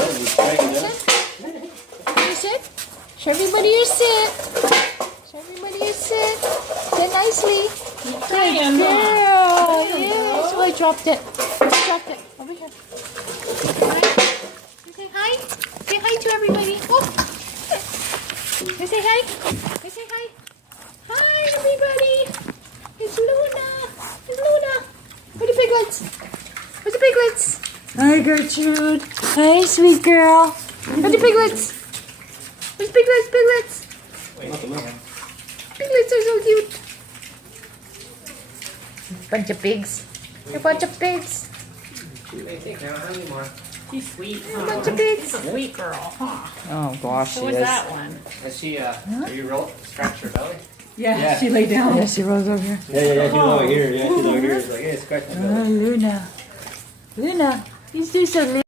You sit? Show everybody your sit. Show everybody your sit. Sit nicely. Good girl. Yes. Oh, I dropped it. I dropped it. Over here. Hi. You say hi. Say hi to everybody. Oh. You say hi. You say hi. Hi, everybody. It's Luna. It's Luna. Where are the piglets? Where's the piglets? Hi, Gertrude. Hi, sweet girl. Where's the piglets? Where's piglets? Piglets. Piglets are so cute. Bunch of pigs. A bunch of pigs. She's sweet. A bunch of pigs. Sweet girl, huh? Oh gosh, Who was that one? Has she, have you scratched her belly? Yeah, she lay down. Yeah, she rolls over here. Yeah, she's over here. Yeah, she's over here. It's like, hey, scratch my belly. Oh, Luna. Luna, you do so